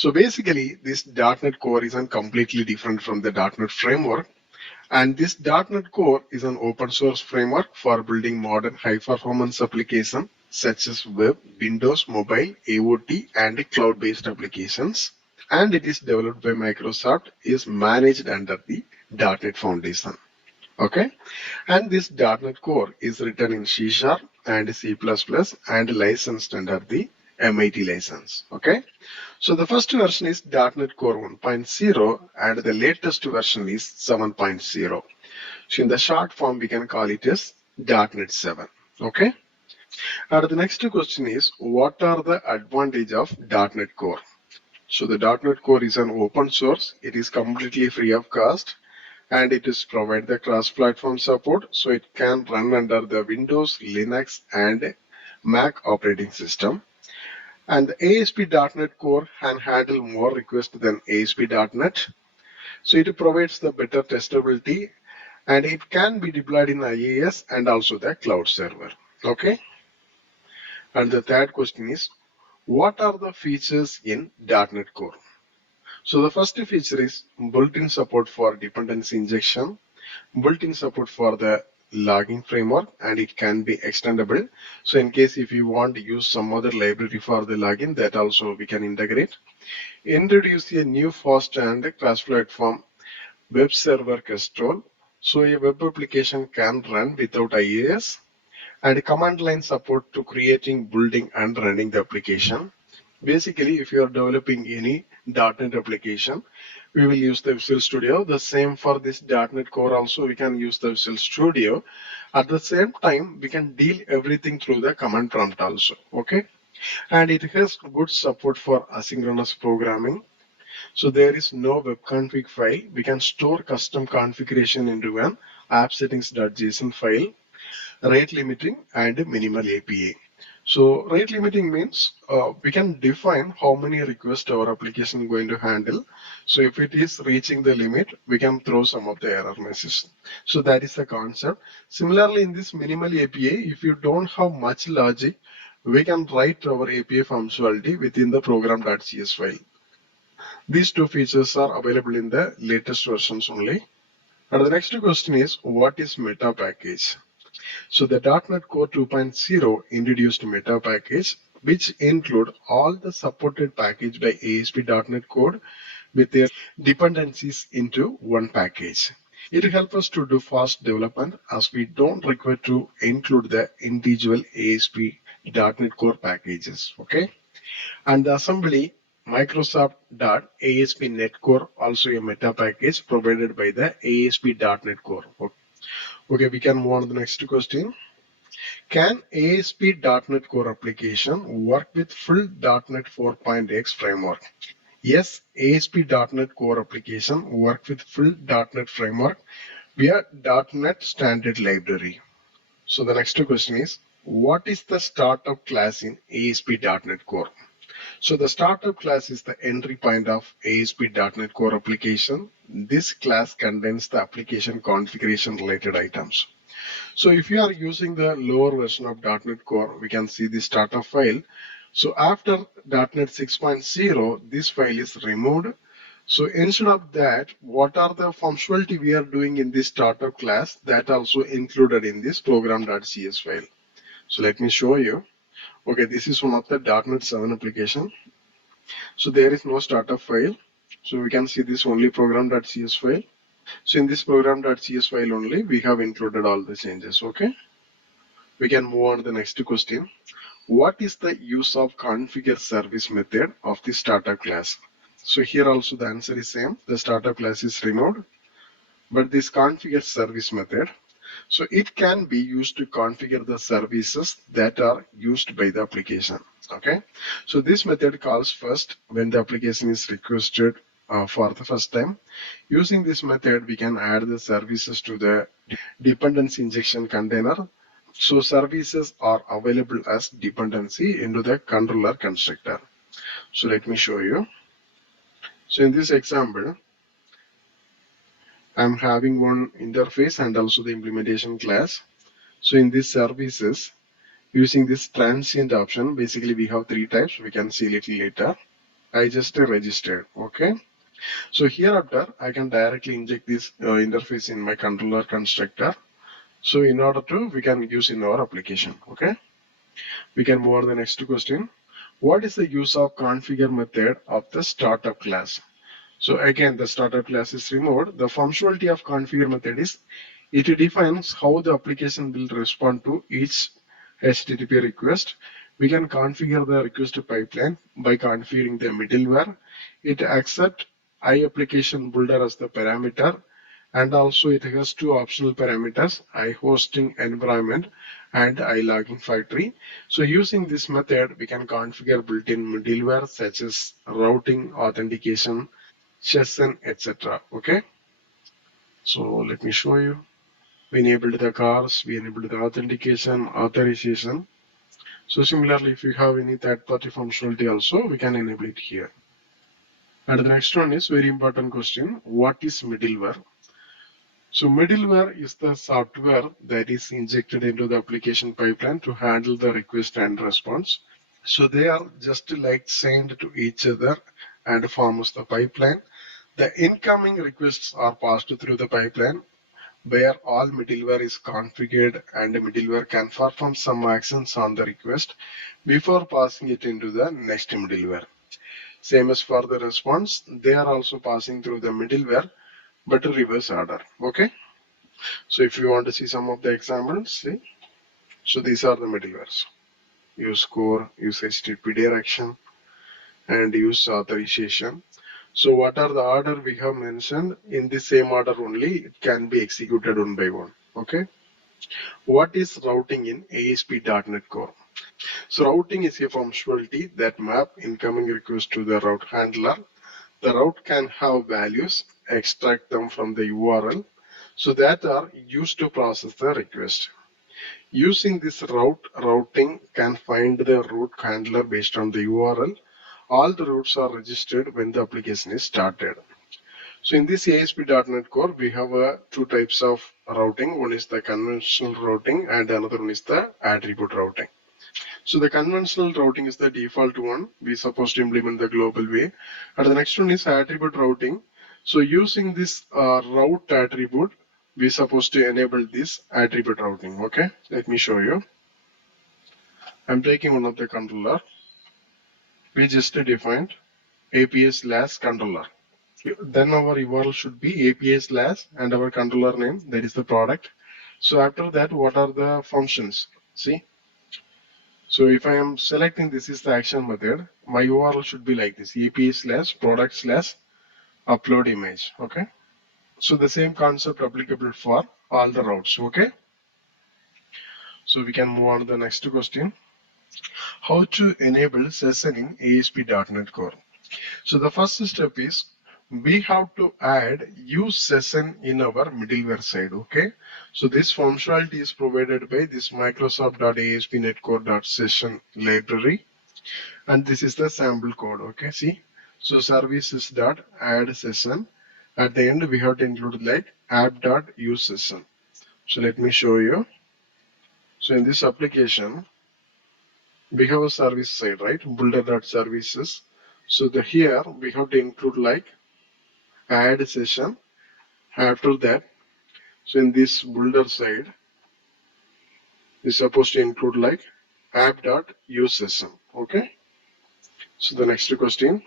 So basically, this .NET Core is completely different from the .NET framework. And this .NET Core is an open source framework for building modern high performance applications such as web, Windows, mobile, AOT, and cloud-based applications. And it is developed by Microsoft, is managed under the .NET Foundation. Okay, and this .NET Core is written in C# and C++ and licensed under the MIT license. Okay, so the first version is .NET Core 1.0 and the latest version is 7.0. So in the short form, we can call it as .NET 7. Okay. And the next question is, what are the advantages of .NET Core? So the .NET Core is an open source. It is completely free of cost and it is provide the cross-platform support. So it can run under the Windows, Linux and Mac operating system. And the ASP.NET Core can handle more requests than ASP.NET. So it provides the better testability and it can be deployed in IaaS and also the cloud server. Okay. And the third question is, what are the features in .NET Core? So the first feature is built-in support for dependency injection, built-in support for the logging framework, and it can be extendable. So in case if you want to use some other library for the login, that also we can integrate. Introduce a new fast and cross-platform web server control. So a web application can run without IaaS and command line support to creating, building and running the application. Basically, if you are developing any .NET application, we will use the Visual Studio. The same for this .NET Core also, we can use the Visual Studio. At the same time, we can deal everything through the command prompt also. Okay. And it has good support for asynchronous programming. So there is no web config file. We can store custom configuration into an app settings.json file, rate limiting and minimal API. So rate limiting means we can define how many requests our application is going to handle. So if it is reaching the limit, we can throw some of the error messages. So that is the concept. Similarly, in this minimal API, if you don't have much logic, we can write our API functionality within the program.cs file. These two features are available in the latest versions only. And the next question is, what is meta package? So the .NET Core 2.0 introduced meta package, which include all the supported package by ASP.NET Core with their dependencies into one package. It helps us to do fast development as we don't require to include the individual ASP.NET Core packages. Okay, and the assembly Microsoft.ASP.NET Core also a meta package provided by the ASP.NET Core. Okay, we can move on to the next question. Can ASP.NET Core application work with full .NET 4.x framework? Yes, ASP.NET Core application work with full .NET framework via .NET standard library. So the next question is, what is the startup class in ASP.NET Core? So the startup class is the entry point of ASP.NET Core application. This class contains the application configuration related items. So if you are using the lower version of .NET Core, we can see the startup file. So after .NET 6.0, this file is removed. So instead of that, what are the functionality we are doing in this startup class that also included in this program.cs file. So let me show you. Okay, this is one of the .NET 7 application. So there is no startup file. So we can see this only program.cs file. So in this program.cs file only, we have included all the changes. Okay. We can move on to the next question. What is the use of configure service method of the startup class? So here also the answer is same. The startup class is removed, but this configure service method, so it can be used to configure the services that are used by the application. Okay. So this method calls first when the application is requested for the first time. Using this method, we can add the services to the dependency injection container. So services are available as dependency into the controller constructor. So let me show you. So in this example, I'm having one interface and also the implementation class. So in these services, using this transient option, basically we have three types. We can see little later. I just registered. Okay. So hereafter, I can directly inject this interface in my controller constructor. So in order to, we can use in our application. Okay. We can move on to the next question. What is the use of configure method of the startup class? So again, the startup class is removed. The functionality of configure method is it defines how the application will respond to each HTTP request. We can configure the request pipeline by configuring the middleware. It accepts iApplication Builder as the parameter, and also it has two optional parameters, iHosting environment and iLogging factory. So using this method, we can configure built-in middleware such as routing, authentication, session, etc. Okay. So let me show you. We enabled the cars, we enabled the authentication, authorization. So similarly, if you have any third-party functionality also, we can enable it here. And the next one is very important question. What is middleware? So middleware is the software that is injected into the application pipeline to handle the request and response. So they are just like sent to each other and forms the pipeline. The incoming requests are passed through the pipeline where all middleware is configured, and the middleware can perform some actions on the request before passing it into the next middleware. Same as for the response, they are also passing through the middleware but reverse order. Okay. So if you want to see some of the examples, see. So these are the middlewares. Use core, use HTTP direction, and use authorization. So what are the order we have mentioned? In the same order only, it can be executed one by one. Okay. What is routing in ASP.NET Core? So routing is a functionality that map incoming requests to the route handler. The route can have values, extract them from the URL, so that are used to process the request. Using this routing can find the route handler based on the URL. All the routes are registered when the application is started. So in this ASP.NET Core, we have two types of routing. One is the conventional routing and another one is the attribute routing. So the conventional routing is the default one. We're supposed to implement the global way. And the next one is attribute routing. So using this route attribute, we're supposed to enable this attribute routing. Okay, let me show you. I'm taking one of the controller. We just defined API/controller. Then our URL should be API/ and our controller name, that is the product. So after that, what are the functions? See, so if I am selecting this is the action method, my URL should be like this, API/product/upload image. Okay. So the same concept applicable for all the routes. Okay. So we can move on to the next question. How to enable session in ASP.NET Core? So the first step is we have to add use session in our middleware side. Okay. So this functionality is provided by this Microsoft.ASP.NET Core.Session library. And this is the sample code. Okay. See. So services dot add session. At the end, we have to include like app.use session. So let me show you. So in this application, we have a service side, right? Builder.services. So here we have to include like add session. After that, so in this builder side, is supposed to include like app.use session. Okay. So the next question,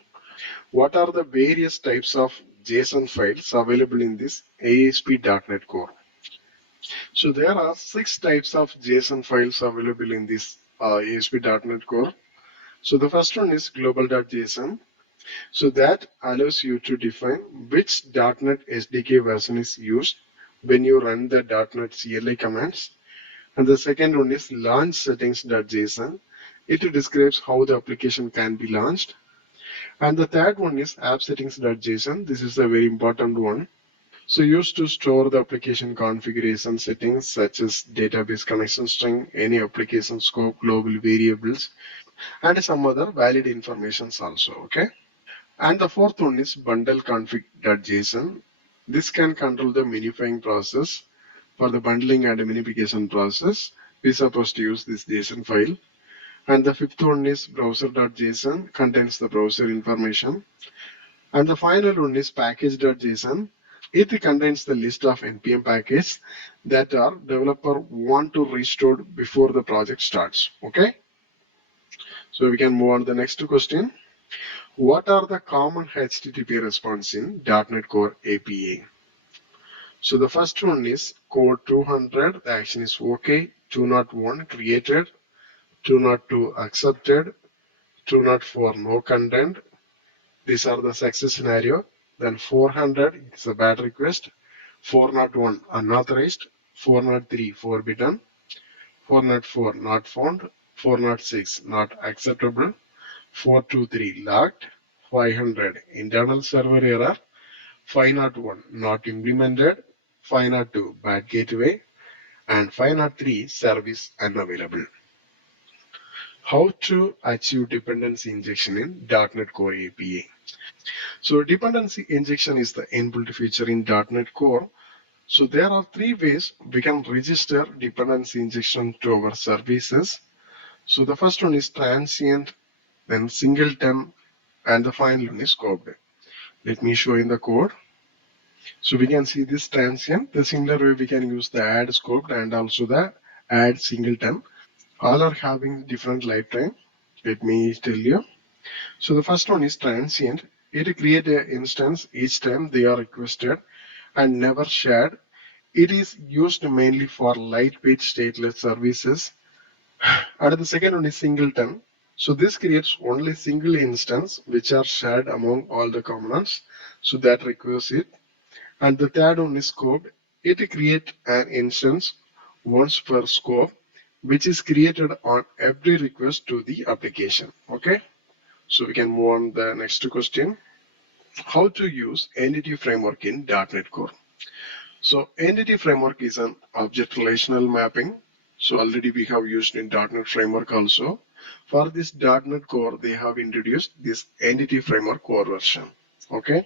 what are the various types of JSON files available in this ASP.NET Core? So there are 6 types of JSON files available in this ASP.NET Core. So the first one is global.json. So that allows you to define which .NET SDK version is used when you run the .NET CLI commands. And the second one is launch settings.json. It describes how the application can be launched. And the third one is app settings.json. This is a very important one. So used to store the application configuration settings such as database connection string, any application scope, global variables, and some other valid informations also. Okay. And the fourth one is bundle config.json. This can control the minifying process. For the bundling and minification process, we're supposed to use this JSON file. And the fifth one is browser.json, contains the browser information. And the final one is package.json. It contains the list of npm packages that our developer want to restore before the project starts. Okay, so we can move on to the next question. What are the common HTTP response in .NET Core API? So the first one is code 200. The action is OK. 201 created. 202 accepted. 204 no content. These are the success scenario. Then 400 is a bad request. 401 unauthorized. 403 forbidden. 404 not found. 406 not acceptable. 423 locked. 500 internal server error. 501 not implemented. 502 bad gateway. And 503 service unavailable. How to achieve dependency injection in .NET Core API? So dependency injection is the inbuilt feature in .NET Core. So there are three ways we can register dependency injection to our services. So the first one is transient, then singleton, and the final one is scoped. Let me show in the code. So we can see this transient. The similar way we can use the add scoped and also the add singleton. All are having different lifetime. Let me tell you. So the first one is transient. It creates an instance each time they are requested and never shared. It is used mainly for lightweight stateless services. And the second one is singleton. So this creates only single instance which are shared among all the components. So that requires it. And the third one is scope. It creates an instance once per scope which is created on every request to the application. Okay. So we can move on the next question. How to use entity framework in .NET Core? So entity framework is an object relational mapping. So already we have used in .NET framework also. For this .NET Core, they have introduced this entity framework core version. Okay.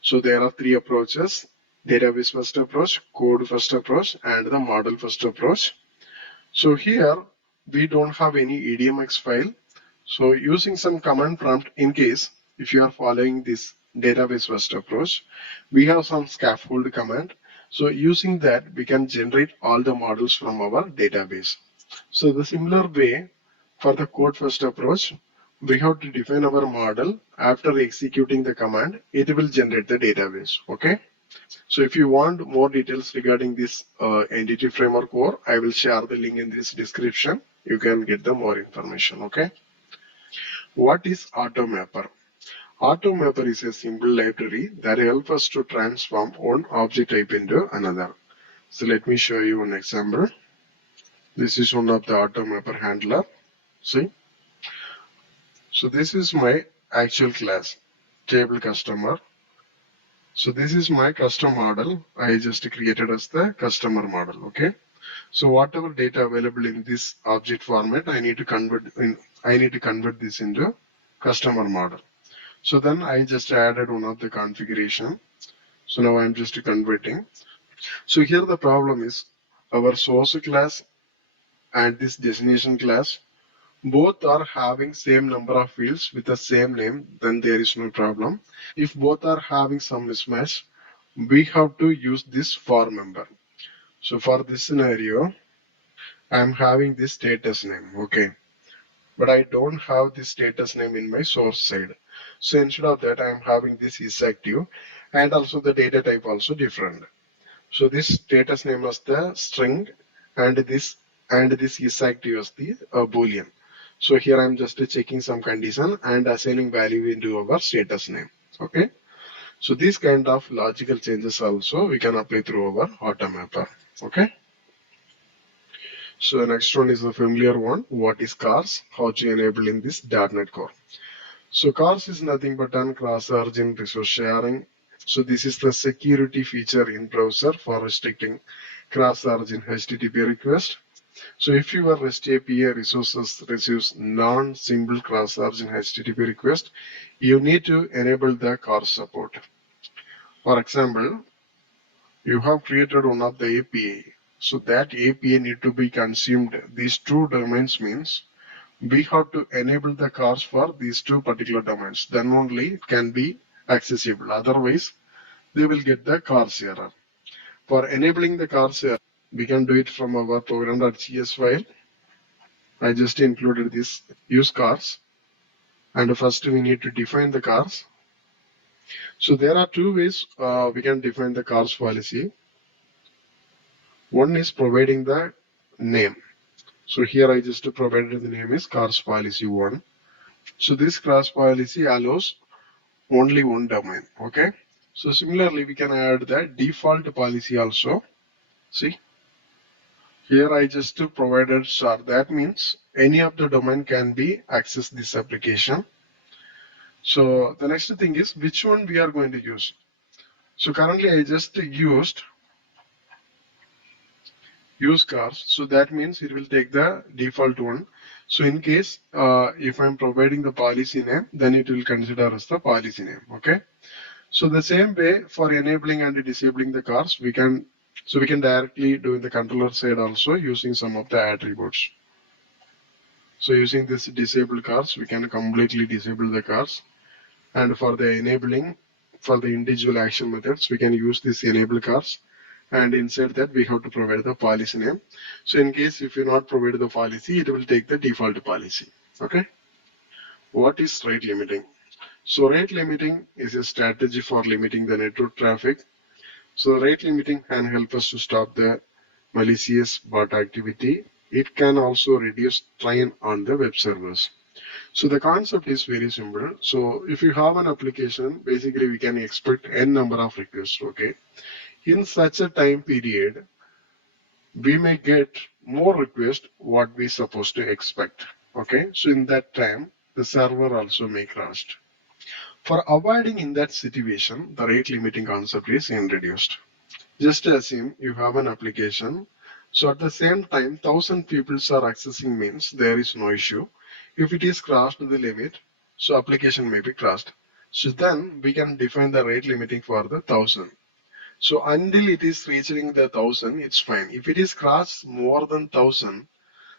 So there are three approaches: database first approach, code first approach, and the model first approach. So here we don't have any EDMX file. So using some command prompt, in case if you are following this database first approach, we have some scaffold command. So using that, we can generate all the models from our database. So the similar way for the code first approach, we have to define our model. After executing the command, it will generate the database. Okay. So if you want more details regarding this entity framework core, I will share the link in this description. You can get the more information. Okay. What is AutoMapper? AutoMapper is a simple library that helps us to transform one object type into another. So let me show you an example. This is one of the AutoMapper handler. See? So this is my actual class, table customer. So this is my custom model. I just created as the customer model. Okay. So whatever data available in this object format, I need to convert this into customer model. So then I just added one of the configuration. So now I'm just converting. So here the problem is our source class and this destination class, both are having same number of fields with the same name, then there is no problem. If both are having some mismatch, we have to use this for member. So for this scenario, I'm having this status name. Okay. But I don't have this status name in my source side. So instead of that, I'm having this is active and also the data type also different. So this status name was the string and this is active as the boolean. So here I'm just checking some condition and assigning value into our status name. Okay. So these kind of logical changes also we can apply through our AutoMapper. Okay. So the next one is a familiar one. What is CARS? How to enable in this .NET Core? So CARS is nothing but an cross-origin resource sharing. So this is the security feature in browser for restricting cross-origin HTTP request. So if your REST API resources receives non-symbol cross-origin HTTP request, you need to enable the CARS support. For example, you have created one of the API. So that API need to be consumed. These two domains means we have to enable the cars for these two particular domains. Then only it can be accessible. Otherwise, they will get the cars error. For enabling the cars error, we can do it from our program.cs file. I just included this use cars. And first we need to define the cars. So there are two ways we can define the cars policy. One is providing the name. So here I just provided the name is cars policy 1. So this cars policy allows only one domain. Okay. So similarly, we can add the default policy also. See, here I just provided star. That means any of the domain can be access this application. So the next thing is which one we are going to use. So currently I just used use cars. So that means it will take the default one. So in case if I'm providing the policy name, then it will consider as the policy name. Okay. So the same way for enabling and disabling the cars, we can directly do in the controller side also using some of the attributes. So using this disable cars, we can completely disable the cars. And for the enabling, for the individual action methods, we can use this enable cars. And inside that, we have to provide the policy name. So in case if you not provide the policy, it will take the default policy. Okay. What is rate limiting? So rate limiting is a strategy for limiting the network traffic. So rate limiting can help us to stop the malicious bot activity. It can also reduce strain on the web servers. So the concept is very simple. So if you have an application, basically we can expect n number of requests. Okay. In such a time period, we may get more requests what we supposed to expect. Okay. So in that time, the server also may crash. For avoiding in that situation, the rate limiting concept is introduced. Just assume you have an application. So at the same time, 1,000 people are accessing means there is no issue. If it is crossed the limit, so application may be crashed. So then we can define the rate limiting for the 1,000. So until it is reaching the 1,000, it's fine. If it is crossed more than 1,000,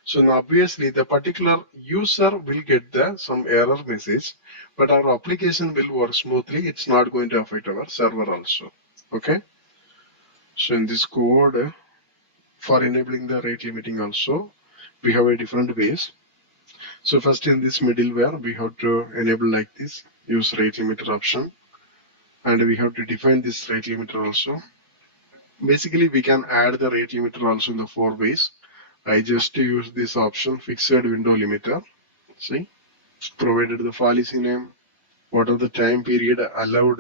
so now obviously the particular user will get some error message, but our application will work smoothly. It's not going to affect our server also. Okay. So in this code, for enabling the rate limiting also, we have a different ways. So first in this middleware, we have to enable like this, use rate limiter option. And we have to define this rate limiter also. Basically, we can add the rate limiter also in the 4 ways. I just use this option, fixed window limiter. See, provided the policy name, what are the time period allowed,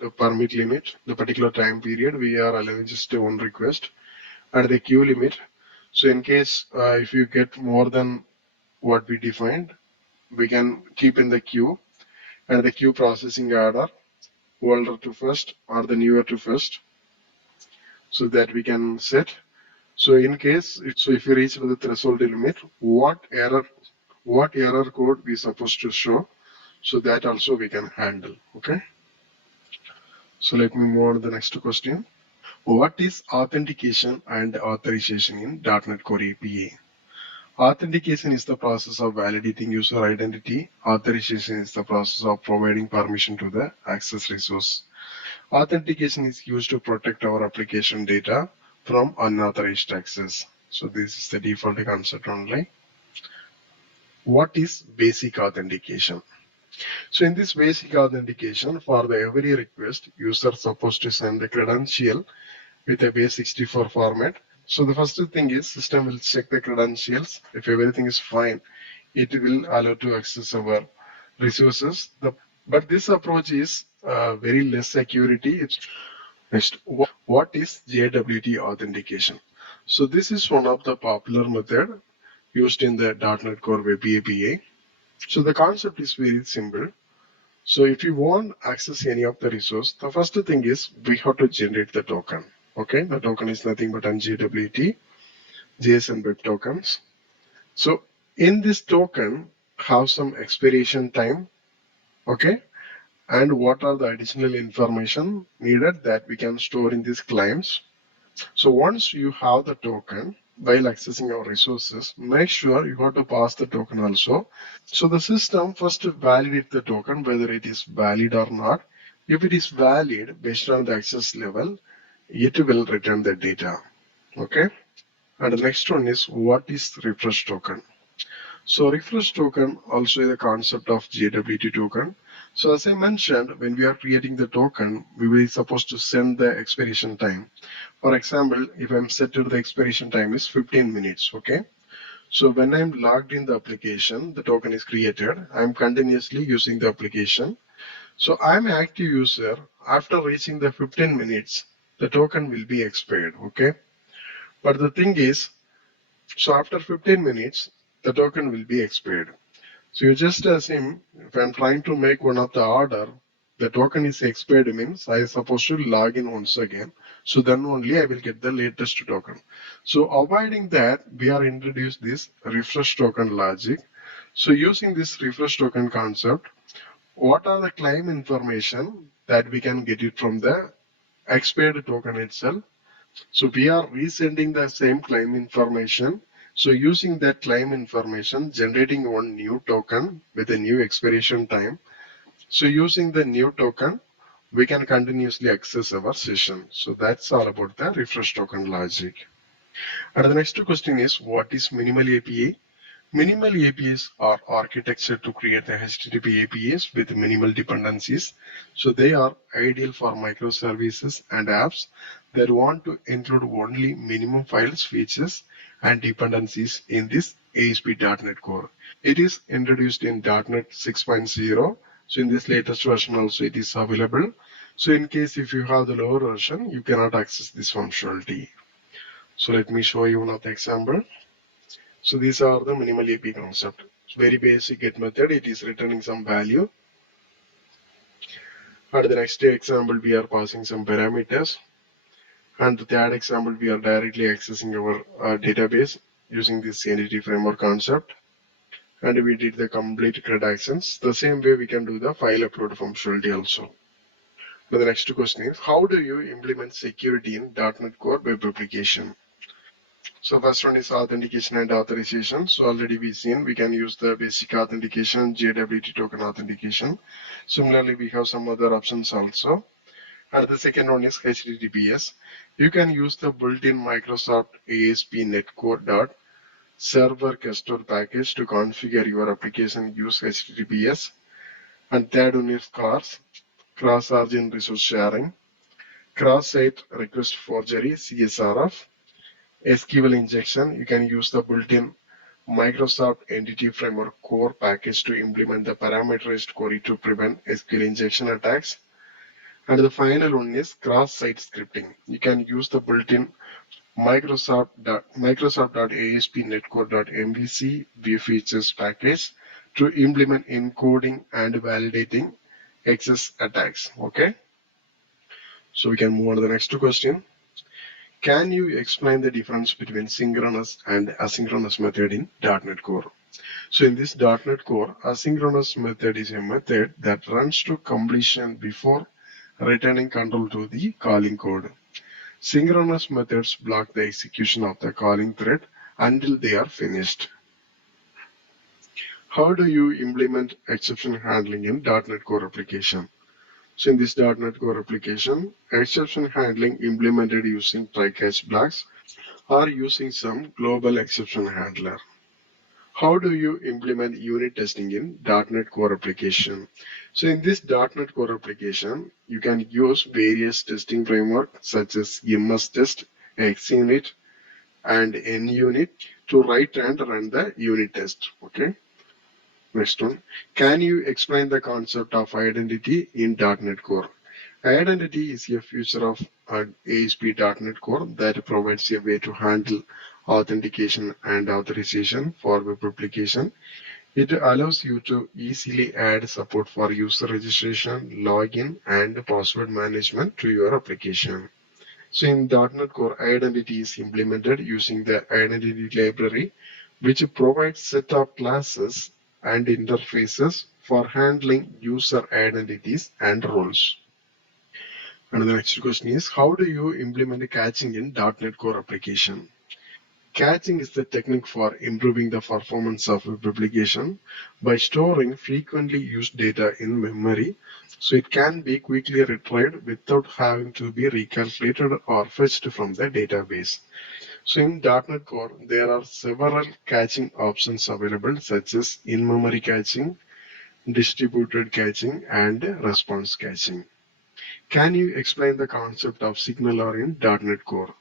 the permit limit, the particular time period, we are allowing just one request, and the queue limit. So in case if you get more than what we defined, we can keep in the queue, and the queue processing order, older to first or the newer to first, so that we can set. So in case, if you reach the threshold limit, what error code we supposed to show, so that also we can handle. Okay. So let me move on to the next question. What is authentication and authorization in .NET Core API? Authentication is the process of validating user identity. Authorization is the process of providing permission to the access resource. Authentication is used to protect our application data from unauthorized access. So this is the default concept only. What is basic authentication? So in this basic authentication, for the every request, user supposed to send a credential with a base64 format. So the first thing is system will check the credentials. If everything is fine, it will allow to access our resources. But this approach is very less security. Next, what is JWT authentication? So this is one of the popular method used in the .NET Core Web API. So the concept is very simple. So if you want access any of the resource, the first thing is we have to generate the token. Okay, the token is nothing but JWT, JSON Web Tokens. So in this token, have some expiration time. Okay, and what are the additional information needed that we can store in these claims. So once you have the token, while accessing our resources, make sure you have to pass the token also. So the system first validates the token whether it is valid or not. If it is valid based on the access level, it will return the data. Okay. And the next one is what is refresh token? So refresh token also is a concept of JWT token. So as I mentioned, when we are creating the token, we will be supposed to send the expiration time. For example, if I'm set to the expiration time is 15 minutes, okay? So when I'm logged in the application, the token is created. I'm continuously using the application. So I'm an active user. After reaching the 15 minutes, the token will be expired, okay? But the thing is, so after 15 minutes, the token will be expired. So you just assume if I'm trying to make one of the order, the token is expired means I am supposed to log in once again. So then only I will get the latest token. So avoiding that, we are introduced this refresh token logic. So using this refresh token concept, what are the claim information that we can get it from the expired token itself? So we are resending the same claim information. So using that claim information, generating one new token with a new expiration time. So using the new token, we can continuously access our session. So that's all about the refresh token logic. And the next question is, what is minimal API? Minimal APIs are architected to create the HTTP APIs with minimal dependencies. So they are ideal for microservices and apps that want to include only minimum files, features, and dependencies in this ASP.NET Core. It is introduced in .NET 6.0. So in this latest version also it is available. So in case if you have the lower version, you cannot access this functionality. So let me show you one of the example. So these are the minimal AP concept. It's very basic get method. It is returning some value. And the next example, we are passing some parameters. And the third example, we are directly accessing our database using this entity framework concept. And we did the complete CRUD actions. The same way we can do the file upload functionality also. Now the next question is, how do you implement security in .NET Core web application? So first one is authentication and authorization. So already we've seen we can use the basic authentication, JWT token authentication. Similarly, we have some other options also. And the second one is HTTPS. You can use the built-in Microsoft ASP.NET Core server custom package to configure your application use HTTPS. And third one is CARS, cross-origin resource sharing, cross-site request forgery, CSRF, SQL injection. You can use the built-in Microsoft Entity Framework Core package to implement the parameterized query to prevent SQL injection attacks. And the final one is cross-site scripting. You can use the built-in Microsoft.ASP.NET Core.MVC view features package to implement encoding and validating access attacks. Okay, so we can move on to the next question. Can you explain the difference between synchronous and asynchronous method in .NET Core? So in this .NET Core, asynchronous method is a method that runs to completion before returning control to the calling code. Synchronous methods block the execution of the calling thread until they are finished. How do you implement exception handling in .NET Core application? So in this .NET Core application, exception handling implemented using try-catch blocks or using some global exception handler. How do you implement unit testing in .NET Core application? So in this .NET Core application, you can use various testing frameworks such as MS test, XUnit, and NUnit to write and run the unit test. Okay. Next one. Can you explain the concept of identity in .NET Core? Identity is a feature of ASP.NET Core that provides a way to handle authentication and authorization for web application. It allows you to easily add support for user registration, login, and password management to your application. So in .NET Core, identity is implemented using the identity library, which provides set of classes and interfaces for handling user identities and roles. And the next question is, how do you implement caching in .NET Core application? Caching is the technique for improving the performance of a application by storing frequently used data in memory so it can be quickly retrieved without having to be recalculated or fetched from the database. So in .NET Core, there are several caching options available such as in-memory caching, distributed caching, and response caching. Can you explain the concept of signaler in .NET Core?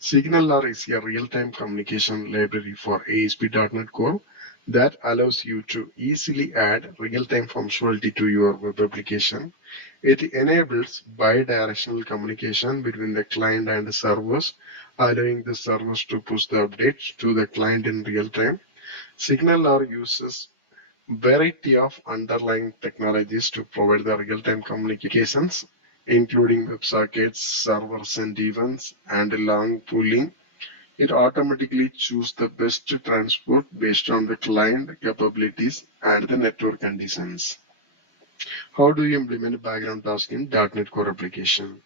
Signaler is a real-time communication library for ASP.NET Core that allows you to easily add real-time functionality to your web application. It enables bi-directional communication between the client and the servers, allowing the servers to push the updates to the client in real time. Signaler uses variety of underlying technologies to provide the real-time communications, including WebSockets, servers and events, and long pooling. It automatically chooses the best transport based on the client capabilities and the network conditions. How do you implement background tasks in .NET Core application?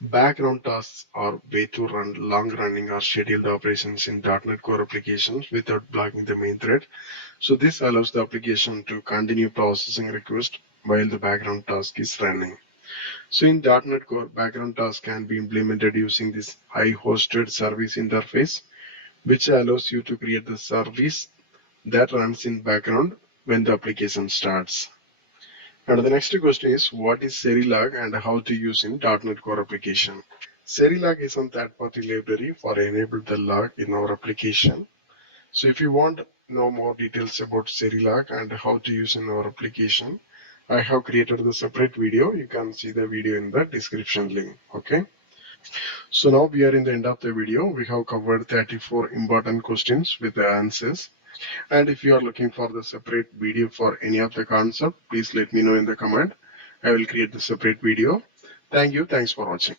Background tasks are way to run long-running or scheduled operations in .NET Core applications without blocking the main thread. So this allows the application to continue processing requests while the background task is running. So in .NET Core, background tasks can be implemented using this high-hosted service interface, which allows you to create the service that runs in background when the application starts. And the next question is, what is Serilog and how to use in .NET Core application? Serilog is a third-party library for enable the log in our application. So if you want to know more details about Serilog and how to use in our application, I have created the separate video. You can see the video in the description link. Okay. So now we are in the end of the video. We have covered 34 important questions with the answers. And if you are looking for the separate video for any of the concept, please let me know in the comment. I will create the separate video. Thank you. Thanks for watching.